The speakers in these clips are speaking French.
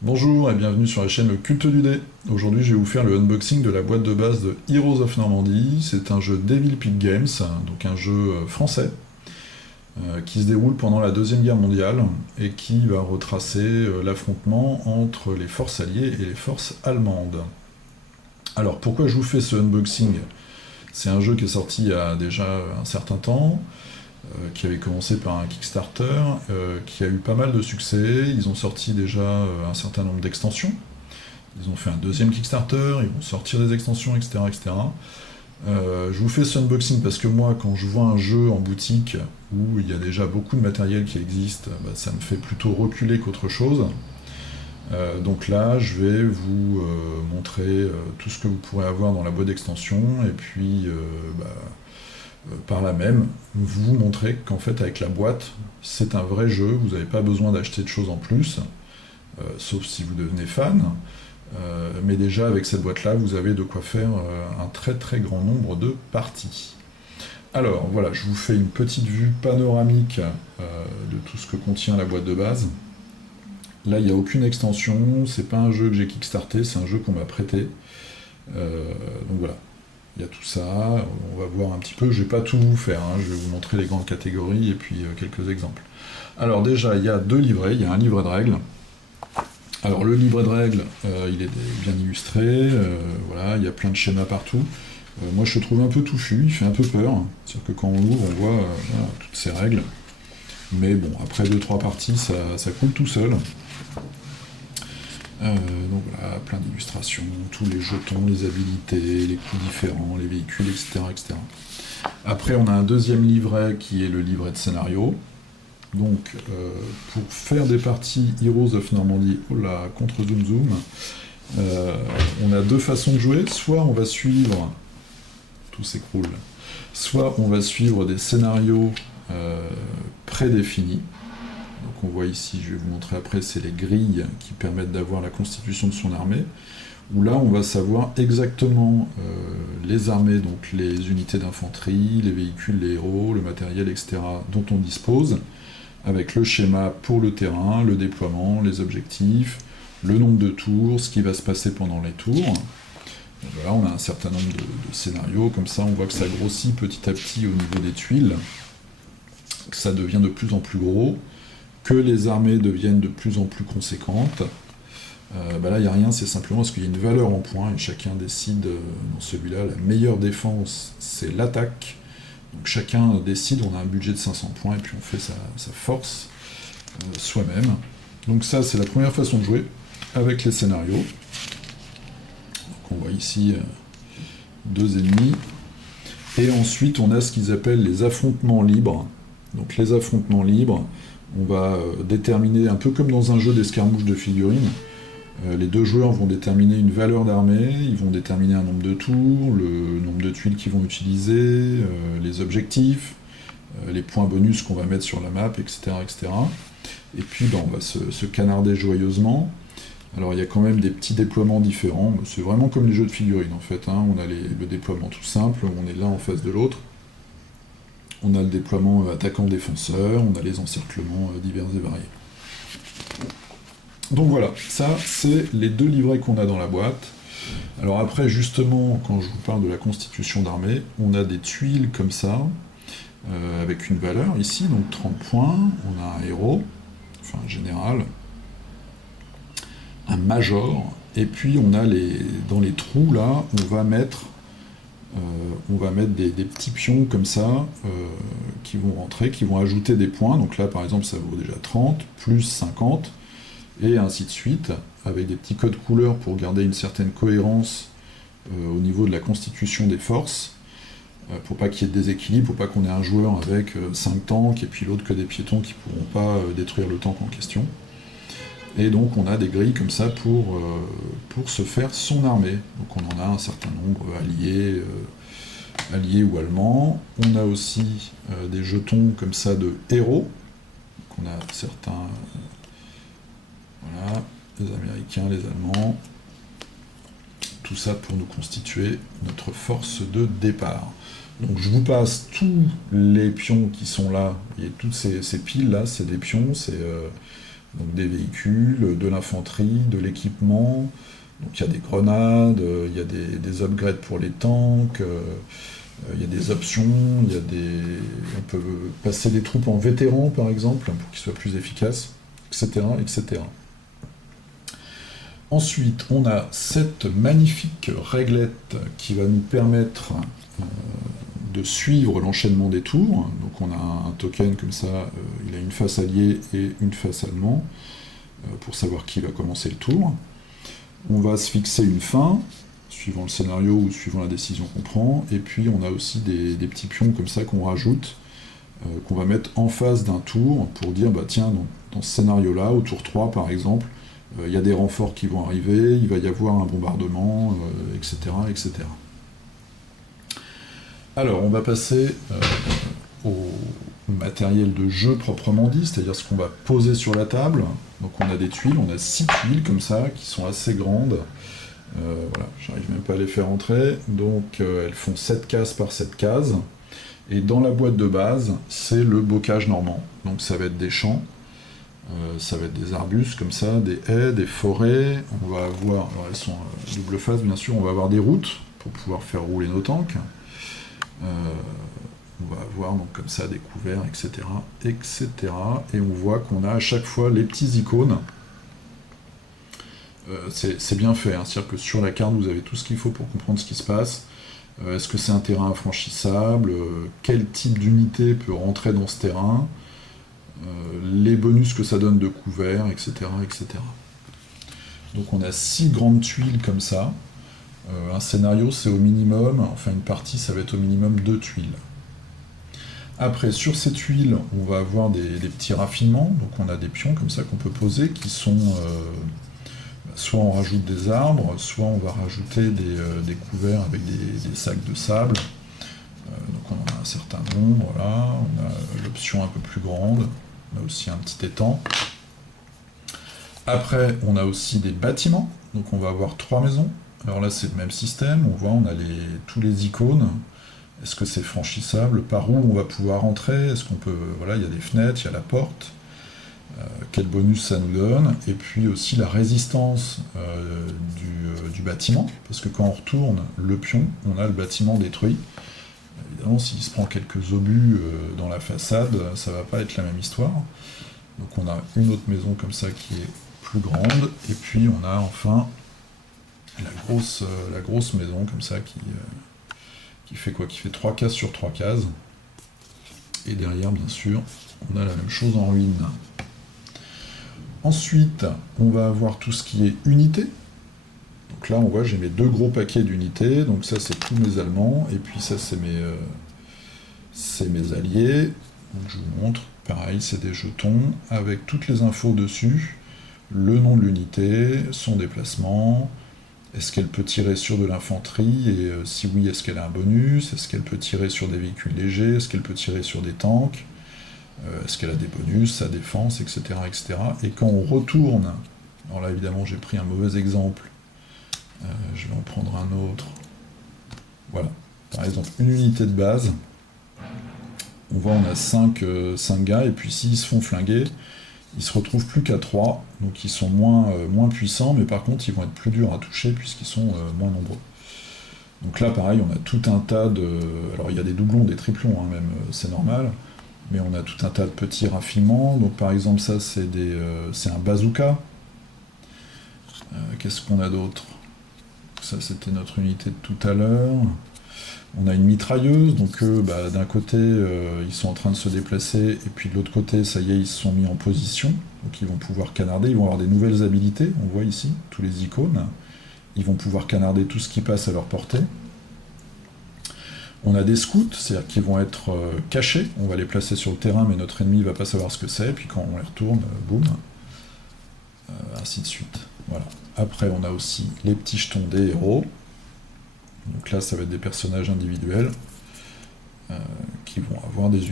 Bonjour et bienvenue sur la chaîne Le Culte du Dé. Aujourd'hui, je vais vous faire le unboxing de la boîte de base de Heroes of Normandy. C'est un jeu Devil Peak Games, donc un jeu français, qui se déroule pendant la Deuxième Guerre mondiale et qui va retracer l'affrontement entre les forces alliées et les forces allemandes. Alors, pourquoi je vous fais ce unboxing? C'est un jeu qui est sorti il y a déjà un certain temps, qui avait commencé par un Kickstarter, qui a eu pas mal de succès. Ils ont sorti déjà un certain nombre d'extensions. Ils ont fait un deuxième Kickstarter, ils vont sortir des extensions, etc. etc. Je vous fais ce unboxing parce que moi, quand je vois un jeu en boutique où il y a déjà beaucoup de matériel qui existe, bah, ça me fait plutôt reculer qu'autre chose. Donc là, je vais vous montrer tout ce que vous pourrez avoir dans la boîte d'extension et puis par là même vous montrer qu'en fait avec la boîte, c'est un vrai jeu, vous n'avez pas besoin d'acheter de choses en plus, sauf si vous devenez fan. Mais déjà avec cette boîte-là, vous avez de quoi faire un très très grand nombre de parties. Alors voilà, je vous fais une petite vue panoramique de tout ce que contient la boîte de base. Là, il n'y a aucune extension, c'est pas un jeu que j'ai kickstarté, c'est un jeu qu'on m'a prêté. Donc voilà, il y a tout ça, on va voir un petit peu, je vais pas tout vous faire, hein, je vais vous montrer les grandes catégories et puis quelques exemples. Alors déjà, il y a deux livrets, il y a un livret de règles. Alors le livret de règles, il est bien illustré, voilà, il y a plein de schémas partout. Moi je le trouve un peu touffu, il fait un peu peur, c'est-à-dire que quand on l'ouvre, on voit voilà, toutes ces règles. Mais bon, après deux trois parties, ça coule tout seul. Donc voilà, plein d'illustrations, tous les jetons, les habilités, les coups différents, les véhicules, etc., etc. Après, on a un deuxième livret qui est le livret de scénario. Donc, pour faire des parties Heroes of Normandy, oh là, contre Zoom Zoom, on a deux façons de jouer. Soit on va suivre, tout s'écroule, soit on va suivre des scénarios prédéfinis. Donc on voit ici, je vais vous montrer après, c'est les grilles qui permettent d'avoir la constitution de son armée, où là on va savoir exactement les armées, donc les unités d'infanterie, les véhicules, les héros, le matériel, etc. dont on dispose, avec le schéma pour le terrain, le déploiement, les objectifs, le nombre de tours, ce qui va se passer pendant les tours. Donc voilà, on a un certain nombre de scénarios, comme ça on voit que ça grossit petit à petit au niveau des tuiles, que ça devient de plus en plus gros, que les armées deviennent de plus en plus conséquentes. Là, il n'y a rien, c'est simplement parce qu'il y a une valeur en points, et chacun décide, dans celui-là, la meilleure défense, c'est l'attaque. Donc chacun décide, on a un budget de 500 points, et puis on fait sa force soi-même. Donc ça, c'est la première façon de jouer, avec les scénarios. Donc on voit ici deux ennemis. Et ensuite, on a ce qu'ils appellent les affrontements libres. Donc les affrontements libres, on va déterminer, un peu comme dans un jeu d'escarmouche de figurines, les deux joueurs vont déterminer une valeur d'armée, ils vont déterminer un nombre de tours, le nombre de tuiles qu'ils vont utiliser, les objectifs, les points bonus qu'on va mettre sur la map, etc. etc. Et puis on va se canarder joyeusement. Alors il y a quand même des petits déploiements différents, c'est vraiment comme les jeux de figurines en fait, hein. On a le déploiement tout simple, on est l'un en face de l'autre. On a le déploiement attaquant-défenseur, on a les encerclements divers et variés. Donc voilà, ça c'est les deux livrets qu'on a dans la boîte. Alors après, justement, quand je vous parle de la constitution d'armée, on a des tuiles comme ça, avec une valeur ici, donc 30 points, on a un héros, enfin un général, un major, et puis on a dans les trous là, on va mettre des petits pions comme ça qui vont rentrer, qui vont ajouter des points. Donc là, par exemple, ça vaut déjà 30, plus 50, et ainsi de suite, avec des petits codes couleurs pour garder une certaine cohérence au niveau de la constitution des forces, pour pas qu'il y ait de déséquilibre, pour pas qu'on ait un joueur avec 5 tanks, et puis l'autre que des piétons qui pourront pas détruire le tank en question. Et donc on a des grilles comme ça pour se faire son armée. Donc on en a un certain nombre alliés ou allemands. On a aussi des jetons comme ça de héros. Donc on a certains, voilà, les Américains, les Allemands. Tout ça pour nous constituer notre force de départ. Donc je vous passe tous les pions qui sont là. Et toutes ces piles là, c'est des pions, c'est Donc des véhicules, de l'infanterie, de l'équipement. Donc il y a des grenades, il y a des upgrades pour les tanks, il y a des options, on peut passer des troupes en vétérans par exemple pour qu'ils soient plus efficaces, etc., etc. Ensuite, on a cette magnifique réglette qui va nous permettre de suivre l'enchaînement des tours. Donc on a un token comme ça, il a une face alliée et une face allemand, pour savoir qui va commencer le tour. On va se fixer une fin, suivant le scénario ou suivant la décision qu'on prend, et puis on a aussi des petits pions comme ça qu'on rajoute, qu'on va mettre en face d'un tour pour dire, bah tiens, dans ce scénario-là, au tour 3 par exemple, il y a des renforts qui vont arriver, il va y avoir un bombardement, etc., etc. Alors, on va passer au matériel de jeu proprement dit, c'est-à-dire ce qu'on va poser sur la table. Donc on a des tuiles, on a 6 tuiles comme ça, qui sont assez grandes. Voilà, j'arrive même pas à les faire entrer. Donc elles font 7 cases par 7 cases. Et dans la boîte de base, c'est le bocage normand. Donc ça va être des champs, ça va être des arbustes comme ça, des haies, des forêts. On va avoir, alors elles sont double face bien sûr, on va avoir des routes pour pouvoir faire rouler nos tanks. On va avoir donc comme ça des couverts, etc., etc. Et on voit qu'on a à chaque fois les petits icônes. C'est bien fait, hein. C'est-à-dire que sur la carte, vous avez tout ce qu'il faut pour comprendre ce qui se passe. Est-ce que c'est un terrain infranchissable? Quel type d'unité peut rentrer dans ce terrain? Les bonus que ça donne de couverts, etc., etc. Donc on a 6 grandes tuiles comme ça. Un scénario, c'est au minimum, enfin une partie, ça va être au minimum 2 tuiles. Après, sur ces tuiles, on va avoir des petits raffinements. Donc on a des pions comme ça qu'on peut poser, qui sont... soit on rajoute des arbres, soit on va rajouter des couverts avec des sacs de sable. Donc on en a un certain nombre, là. On a l'option un peu plus grande. On a aussi un petit étang. Après, on a aussi des bâtiments. Donc on va avoir 3 maisons. Alors là, c'est le même système. On voit, on a tous les icônes. Est-ce que c'est franchissable? Par où on va pouvoir entrer? Est-ce qu'on peut... Voilà, il y a des fenêtres, il y a la porte. Quel bonus ça nous donne? Et puis aussi la résistance du bâtiment. Parce que quand on retourne le pion, on a le bâtiment détruit. Évidemment, s'il se prend quelques obus dans la façade, ça va pas être la même histoire. Donc on a une autre maison comme ça qui est plus grande. Et puis on a enfin la grosse maison comme ça qui fait quoi? Qui fait 3 cases sur 3 cases. Et derrière, bien sûr, on a la même chose en ruine. Ensuite, on va avoir tout ce qui est unité. Donc là, on voit, j'ai mes 2 gros paquets d'unités. Donc ça, c'est tous mes Allemands. Et puis ça, c'est mes alliés. Donc je vous montre. Pareil, c'est des jetons avec toutes les infos dessus. Le nom de l'unité, son déplacement. Est-ce qu'elle peut tirer sur de l'infanterie? Et si oui, est-ce qu'elle a un bonus? Est-ce qu'elle peut tirer sur des véhicules légers? Est-ce qu'elle peut tirer sur des tanks? Est-ce qu'elle a des bonus, sa défense, etc., etc. Et quand on retourne, alors là évidemment j'ai pris un mauvais exemple, je vais en prendre un autre. Voilà, par exemple une unité de base, on voit on a 5 gars, et puis s'ils se font flinguer, ils se retrouvent plus qu'à 3, donc ils sont moins puissants, mais par contre ils vont être plus durs à toucher puisqu'ils sont moins nombreux. Donc là pareil, on a tout un tas de... Alors il y a des doublons, des triplons, hein, même, c'est normal. Mais on a tout un tas de petits raffinements. Donc par exemple ça c'est un bazooka. Qu'est-ce qu'on a d'autre? Ça c'était notre unité de tout à l'heure. On a une mitrailleuse, donc d'un côté ils sont en train de se déplacer, et puis de l'autre côté, ça y est, ils se sont mis en position. Donc ils vont pouvoir canarder, ils vont avoir des nouvelles habilités, on voit ici, tous les icônes. Ils vont pouvoir canarder tout ce qui passe à leur portée. On a des scouts, c'est-à-dire qu'ils vont être cachés, on va les placer sur le terrain, mais notre ennemi ne va pas savoir ce que c'est, et puis quand on les retourne, boum, ainsi de suite. Voilà. Après, on a aussi les petits jetons des héros. Donc là, ça va être des personnages individuels qui vont avoir des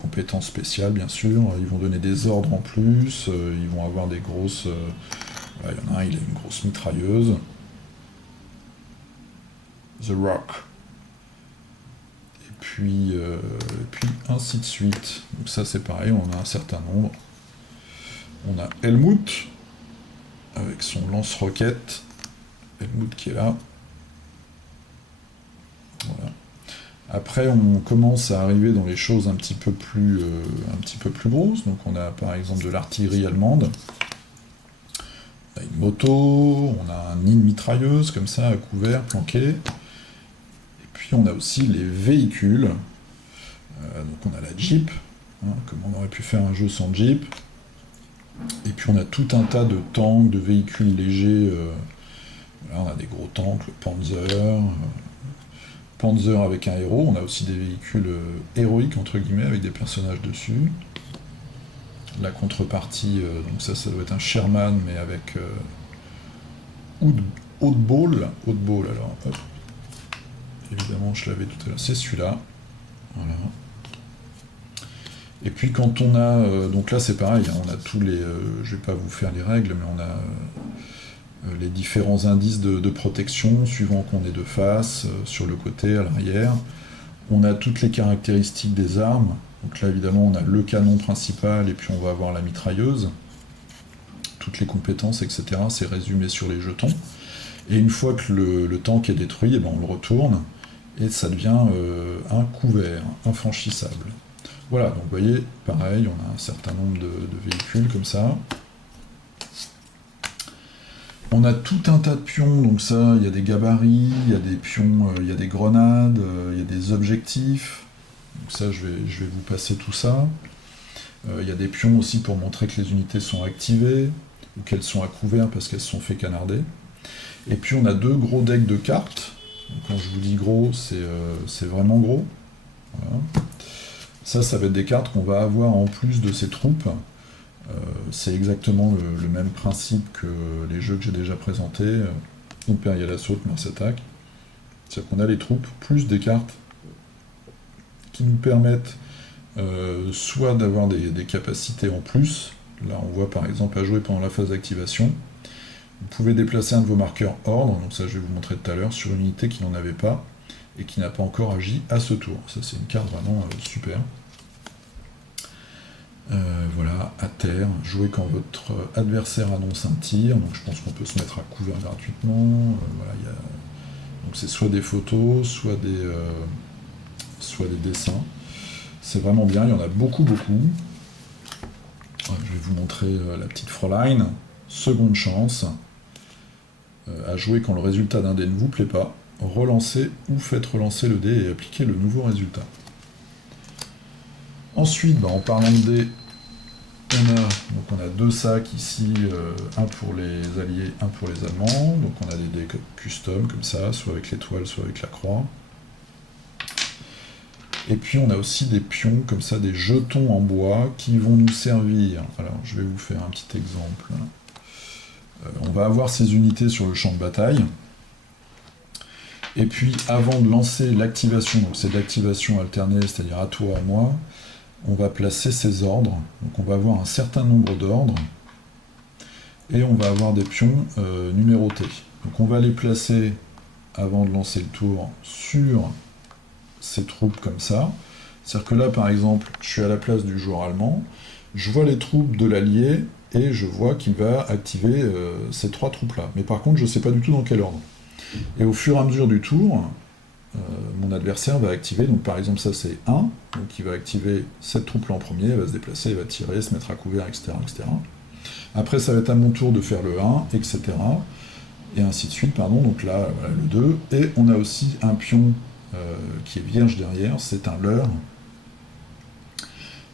compétences spéciales, bien sûr. Ils vont donner des ordres en plus, ils vont avoir des grosses... Voilà, il y en a un, il a une grosse mitrailleuse. The Rock. Puis ainsi de suite. Donc ça c'est pareil, on a un certain nombre. On a Helmut, avec son lance-roquette. Helmut qui est là. Voilà. Après, on commence à arriver dans les choses un petit peu plus grosses. Donc on a par exemple de l'artillerie allemande. On a une moto, on a un nid de mitrailleuse, comme ça, à couvert, planqué. Et puis on a aussi les véhicules. Donc on a la Jeep, hein, comme on aurait pu faire un jeu sans Jeep. Et puis on a tout un tas de tanks, de véhicules légers. Là, on a des gros tanks, le Panzer avec un héros. On a aussi des véhicules héroïques, entre guillemets, avec des personnages dessus. La contrepartie, donc ça doit être un Sherman, mais avec Haute-Ball, alors, hop. Évidemment, je l'avais tout à l'heure, c'est celui-là. Voilà. Et puis quand on a, donc là c'est pareil, hein, on a tous les, je vais pas vous faire les règles, mais on a les différents indices de protection suivant qu'on est de face, sur le côté, à l'arrière. On a toutes les caractéristiques des armes. Donc là évidemment on a le canon principal et puis on va avoir la mitrailleuse. Toutes les compétences, etc. C'est résumé sur les jetons. Et une fois que le tank est détruit, eh ben, on le retourne et ça devient un couvert, infranchissable. Voilà, donc vous voyez, pareil, on a un certain nombre de véhicules comme ça. On a tout un tas de pions, donc ça, il y a des gabarits, il y a des pions, il y a des grenades, il y a des objectifs. Donc ça, je vais vous passer tout ça. Il y a des pions aussi pour montrer que les unités sont activées, ou qu'elles sont à couvert parce qu'elles se sont fait canarder. Et puis on a deux gros decks de cartes. Donc, quand je vous dis gros, c'est vraiment gros. Voilà. Ça va être des cartes qu'on va avoir en plus de ces troupes. C'est exactement le même principe que les jeux que j'ai déjà présentés. Imperial Assault, Mars Attack. C'est-à-dire qu'on a les troupes, plus des cartes qui nous permettent soit d'avoir des capacités en plus. Là, on voit par exemple à jouer pendant la phase d'activation. Vous pouvez déplacer un de vos marqueurs ordre, donc ça je vais vous montrer tout à l'heure, sur une unité qui n'en avait pas et qui n'a pas encore agi à ce tour. Ça c'est une carte vraiment super. Voilà, à terre, jouer quand votre adversaire annonce un tir, donc je pense qu'on peut se mettre à couvert gratuitement. Voilà, donc c'est soit des photos, soit des dessins. C'est vraiment bien, il y en a beaucoup. Je vais vous montrer la petite Fräulein. Seconde chance. À jouer quand le résultat d'un dé ne vous plaît pas. Relancez ou faites relancer le dé et appliquez le nouveau résultat. Ensuite, en parlant de dés, on a deux sacs ici, un pour les Alliés, un pour les Allemands. Donc on a des dés custom comme ça, soit avec l'étoile, soit avec la croix. Et puis on a aussi des pions comme ça, des jetons en bois qui vont nous servir. Alors je vais vous faire un petit exemple. On va avoir ces unités sur le champ de bataille. Et puis avant de lancer l'activation, donc c'est de l'activation alternée, c'est-à-dire à toi, à moi, on va placer ces ordres. Donc on va avoir un certain nombre d'ordres. Et on va avoir des pions numérotés. Donc on va les placer avant de lancer le tour sur ces troupes comme ça. C'est-à-dire que là, par exemple, je suis à la place du joueur allemand, je vois les troupes de l'allié, et je vois qu'il va activer ces trois troupes-là. Mais par contre, je ne sais pas du tout dans quel ordre. Et au fur et à mesure du tour, mon adversaire va activer, donc par exemple ça c'est 1, donc il va activer cette troupe-là en premier, elle va se déplacer, elle va tirer, se mettre à couvert, etc., etc. Après ça va être à mon tour de faire le 1, etc. Et ainsi de suite, pardon, donc là, voilà le 2. Et on a aussi un pion qui est vierge derrière, c'est un leurre,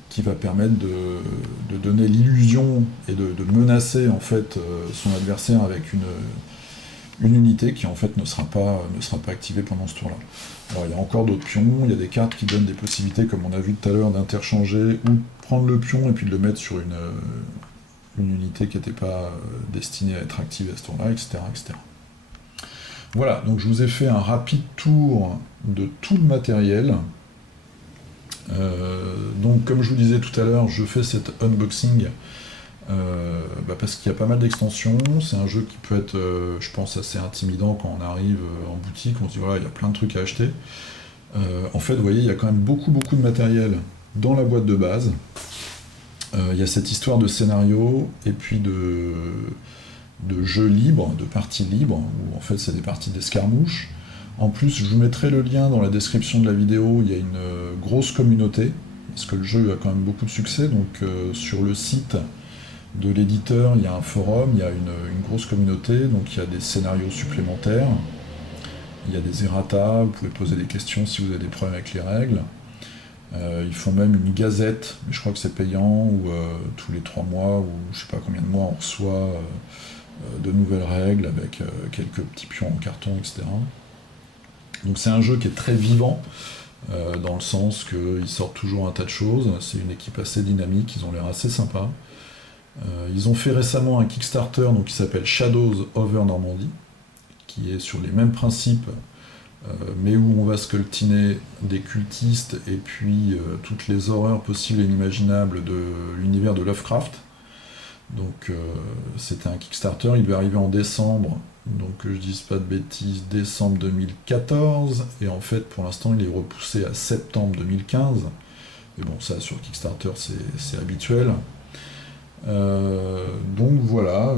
qui va permettre de donner l'illusion et de menacer en fait son adversaire avec une unité qui en fait ne sera pas activée pendant ce tour-là. Alors il y a encore d'autres pions, il y a des cartes qui donnent des possibilités, comme on a vu tout à l'heure, d'interchanger ou de prendre le pion et puis de le mettre sur une unité qui n'était pas destinée à être activée à ce tour-là, etc., etc. Voilà, donc je vous ai fait un rapide tour de tout le matériel. Donc comme je vous disais tout à l'heure, je fais cet unboxing parce qu'il y a pas mal d'extensions. C'est un jeu qui peut être, je pense, assez intimidant quand on arrive en boutique, on se dit voilà, il y a plein de trucs à acheter. En fait, vous voyez, il y a quand même beaucoup de matériel dans la boîte de base. Il y a cette histoire de scénario et puis de jeux libres, de parties libres, où en fait c'est des parties d'escarmouche. En plus, je vous mettrai le lien dans la description de la vidéo, il y a une grosse communauté, parce que le jeu a quand même beaucoup de succès, donc sur le site de l'éditeur, il y a un forum, il y a une grosse communauté, donc il y a des scénarios supplémentaires, il y a des errata, vous pouvez poser des questions si vous avez des problèmes avec les règles. Ils font même une gazette, mais je crois que c'est payant, où tous les 3 mois, ou je sais pas combien de mois, on reçoit de nouvelles règles avec quelques petits pions en carton, etc. Donc c'est un jeu qui est très vivant, dans le sens qu'il sort toujours un tas de choses, c'est une équipe assez dynamique, ils ont l'air assez sympas. Ils ont fait récemment un Kickstarter donc, qui s'appelle Shadows over Normandy, qui est sur les mêmes principes, mais où on va scoltiner des cultistes et puis toutes les horreurs possibles et inimaginables de l'univers de Lovecraft. Donc c'était un Kickstarter, il devait arriver en décembre, donc que je dise pas de bêtises, décembre 2014, et en fait pour l'instant il est repoussé à septembre 2015. Mais bon, ça sur Kickstarter c'est habituel. Donc voilà,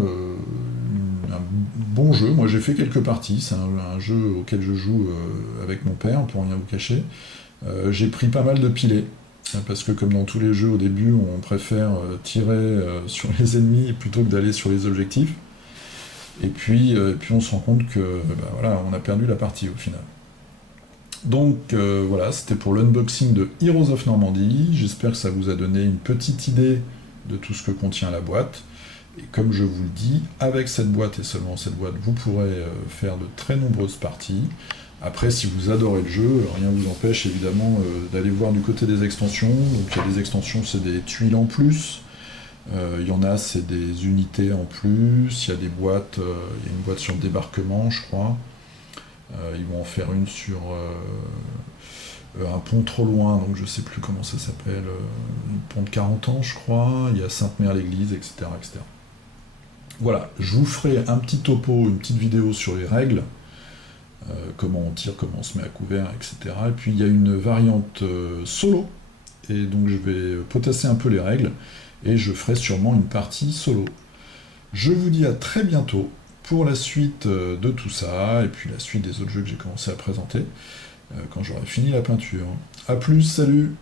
un bon jeu. Moi j'ai fait quelques parties, c'est un jeu auquel je joue avec mon père, pour rien vous cacher. J'ai pris pas mal de pilets, parce que comme dans tous les jeux au début, on préfère tirer sur les ennemis plutôt que d'aller sur les objectifs. Et puis on se rend compte que voilà, on a perdu la partie au final. Donc voilà, c'était pour l'unboxing de Heroes of Normandy. J'espère que ça vous a donné une petite idée de tout ce que contient la boîte. Et comme je vous le dis, avec cette boîte et seulement cette boîte, vous pourrez faire de très nombreuses parties. Après, si vous adorez le jeu, rien ne vous empêche évidemment d'aller voir du côté des extensions. Donc il y a des extensions, c'est des tuiles en plus. Il y en a, c'est des unités en plus. Il y a des boîtes, il y a une boîte sur le débarquement, je crois. Ils vont en faire une sur un pont trop loin, donc je sais plus comment ça s'appelle, un pont de 40 ans je crois, il y a Sainte-Mère-l'Église, etc., etc. Voilà, je vous ferai un petit topo, une petite vidéo sur les règles, comment on tire, comment on se met à couvert, etc. Et puis il y a une variante solo, et donc je vais potasser un peu les règles, et je ferai sûrement une partie solo. Je vous dis à très bientôt pour la suite de tout ça, et puis la suite des autres jeux que j'ai commencé à présenter, quand j'aurai fini la peinture. A plus, salut!